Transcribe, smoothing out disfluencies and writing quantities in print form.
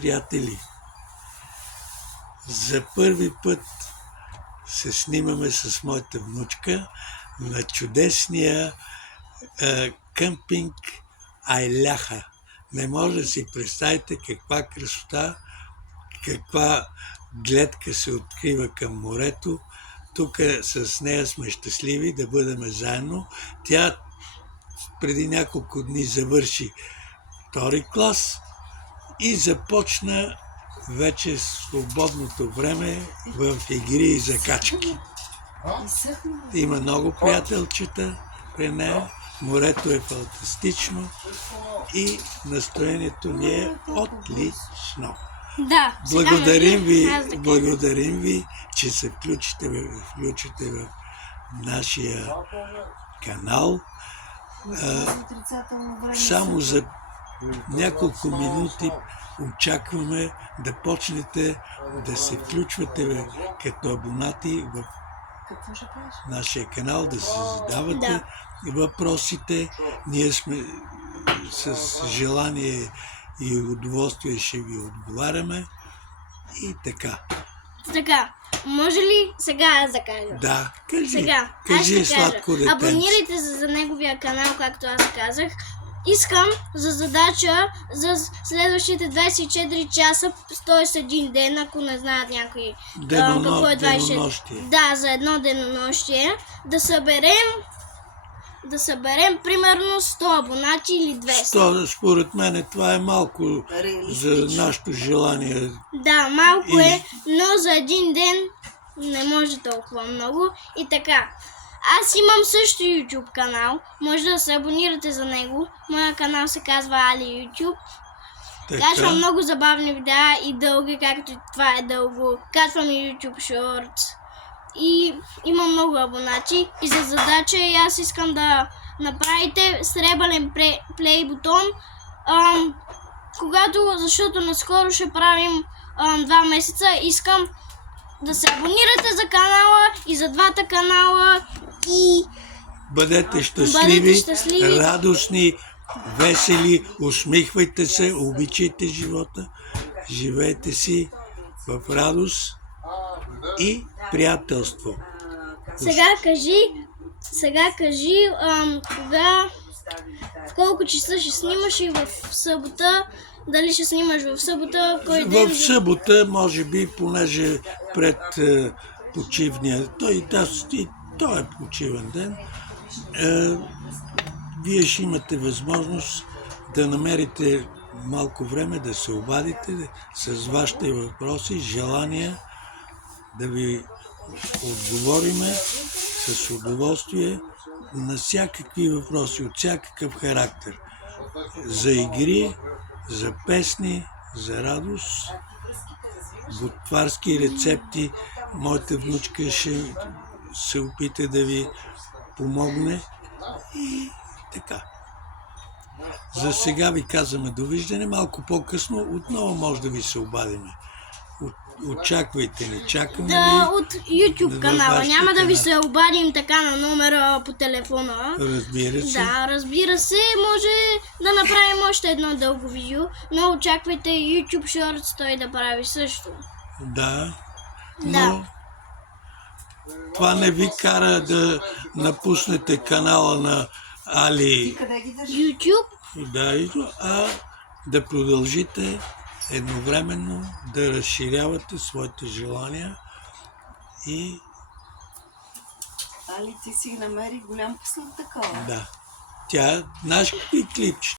приятели! За първи път се снимаме с моята внучка на чудесния къмпинг Айляха. Не може да си представите каква красота, каква гледка се открива към морето. Тук с нея сме щастливи да бъдем заедно. Тя преди няколко дни завърши втори клас и започна вече свободното време в игри и закачки. Има много приятелчета при нея, морето е фантастично и настроението ни е отлично. Да, благодарим ви, че се включите в нашия канал. Само за няколко минути очакваме да почнете да се включвате като абонати в нашия канал, да се задавате въпросите. Ние сме с желание и удоволствие ще ви отговаряме и така. Така, може ли сега аз да кажа? Да, кажи. Сега, кажи, сладко детенце. Абонирайте се за неговия канал, както аз казах. Искам за задача за следващите 24 часа, т.е. един ден, ако не знаят някои какво е 24. Да, за едно денонощие. Да съберем примерно 100 абонати или 200. 100, според мен това е малко за нашето желание. Да, малко е, но за един ден не може толкова много. И така, аз имам също YouTube канал, може да се абонирате за него. Моя канал се казва Али YouTube. Качвам много забавни видеа и дълги, както това е дълго. Качвам и YouTube Shorts. И имам много абонати. И за задача аз искам да направите сребърен плей бутон. Защото наскоро ще правим 2 месеца, искам да се абонирате за канала и за двата канала и бъдете щастливи, радостни, весели, усмихвайте се, обичайте живота, живейте си в радост и приятелство. Сега кажи в колко часа ще снимаш и в събота. Дали ще снимаш в събота? Кой ден? В събота, може би, понеже пред почивния, той е почивен ден, вие ще имате възможност да намерите малко време да се обадите с вашите въпроси, желания, да ви отговориме с удоволствие на всякакви въпроси, от всякакъв характер. За игри, за песни, за радост, готварски рецепти. Моята внучка ще се опита да ви помогне и така. За сега ви казваме довиждане. Малко по-късно отново може да ви се обадиме. Очаквайте ни, чакаме ви. От YouTube канала. Няма да ви се обадим така на номера по телефона. Разбира се. Да, разбира се. Може да направим още едно дълго видео, но очаквайте YouTube Shorts той да прави също. Да, но това не ви кара да напуснете канала на Али YouTube. Да, а да продължите едновременно да разширявате своите желания и... Али, ти си намери голям късмет такова. Да. Тя, наш клипче.